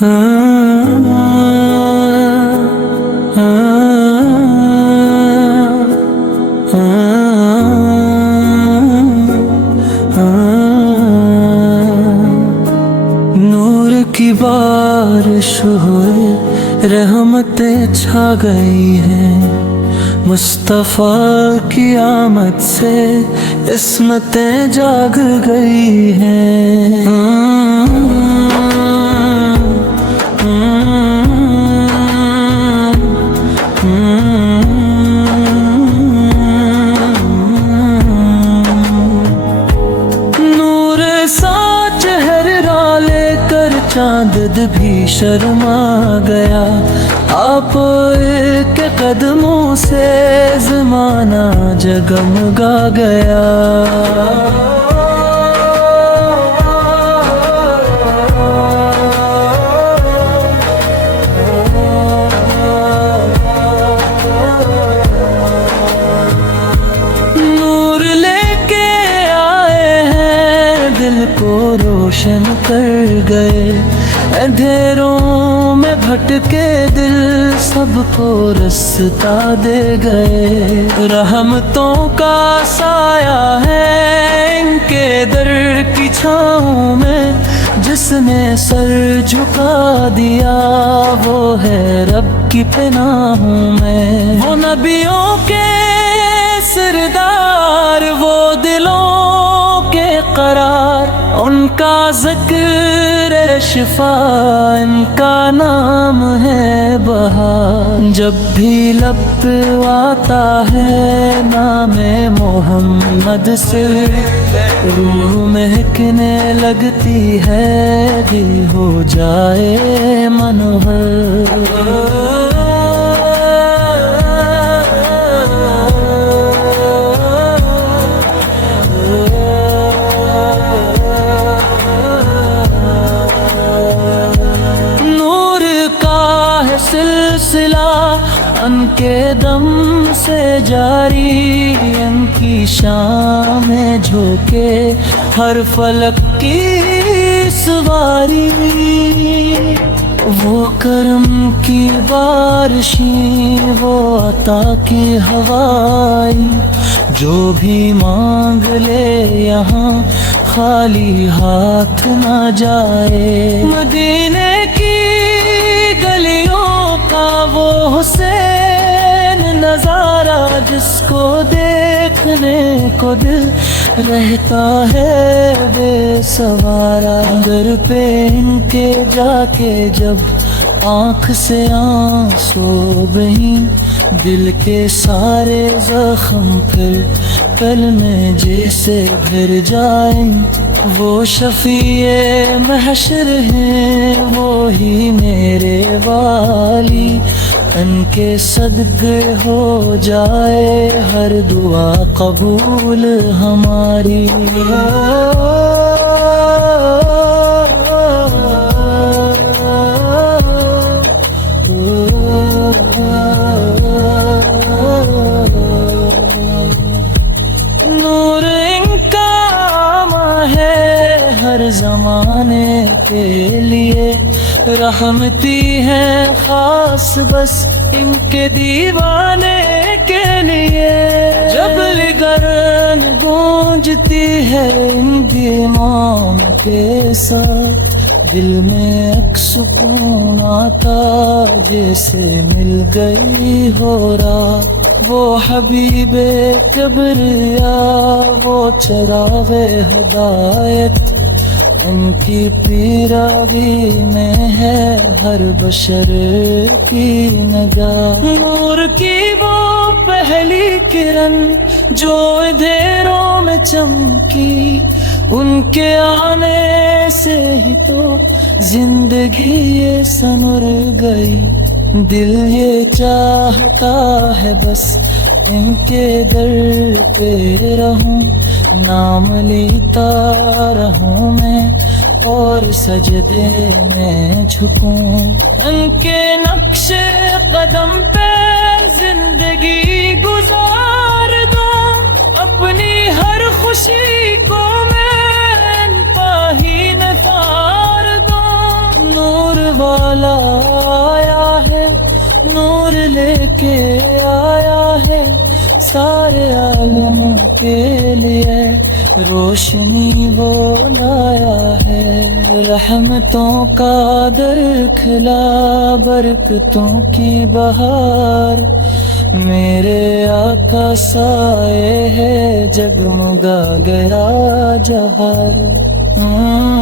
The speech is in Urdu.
نور کی بارش ہوئے رحمتیں چھا گئی ہیں، مصطفیٰ کی آمد سے عصمتیں جاگ گئی ہیں۔ نور سا چہرہ لے کر چاند بھی شرما گیا، آپ کے قدموں سے زمانہ جگمگا گیا۔ نور لے کے آئے ہیں، دل کو روشن کر گئے، اندھیروں میں بھٹکے دل سب کو رستہ دے گئے۔ رحمتوں کا سایہ ہے ان کے در کی چھاؤں میں، جس نے سر جھکا دیا وہ ہے رب کی پناہوں میں۔ وہ نبیوں کے سردار، وہ دلوں کے قرار، ان کا ذکر شفا، ان کا نام ہے بہار۔ جب بھی لب پہ آتا ہے نام محمد سے، روح مہکنے لگتی ہے، دل ہو جائے منور۔ سلسلہ ان کے دم سے جاری، ان کی شان میں جھوکے ہر فلک کی سواری۔ وہ کرم کی بارشیں، وہ عطا کی ہوائی، جو بھی مانگ لے یہاں خالی ہاتھ نہ جائے۔ مدینے کی گلیوں کا وہ حسین نظارہ، جس کو دیکھنے کو دل رہتا ہے بے سوارا۔ در پہ ان کے جا کے جب آنکھ سے آنسو بہیں، دل کے سارے زخم پھر پل میں جیسے بھر جائیں۔ وہ شفیع محشر ہیں، وہی میرے والی، ان کے صدقے ہو جائے ہر دعا قبول ہماری۔ نور ان کا عامہ ہے ہر زمانے کے لیے، رحمتی ہے خاص بس ان کے دیوانے کے لیے۔ جب لگن گونجتی ہے ان کی امام کے ساتھ، دل میں ایک سکون آتا جیسے مل گئی ہو رات۔ وہ حبیب کبریا، وہ چراغ ہدایت، ان کی پیروی میں ہے ہر بشر کی نگاہ۔ نور کی وہ پہلی کرن جو اندھیروں میں چمکی، ان کے آنے سے ہی تو زندگی یہ سنور گئی۔ دل یہ چاہتا ہے بس ان کے در پہ رہوں، نام لیتا رہوں میں اور سجدے میں جھکوں۔ ان کے نقش قدم پہ زندگی گزار دوں، اپنی ہر خوشی کو میں ان پہ ہی نثار دوں۔ نور والا آیا ہے، نور لے کے آیا ہے، سارے عالم کے لیے روشنی وہ لایا ہے۔ رحمتوں کا در کھلا، برکتوں کی بہار، میرے آقا سائے ہے، جگمگا گیا جہاں۔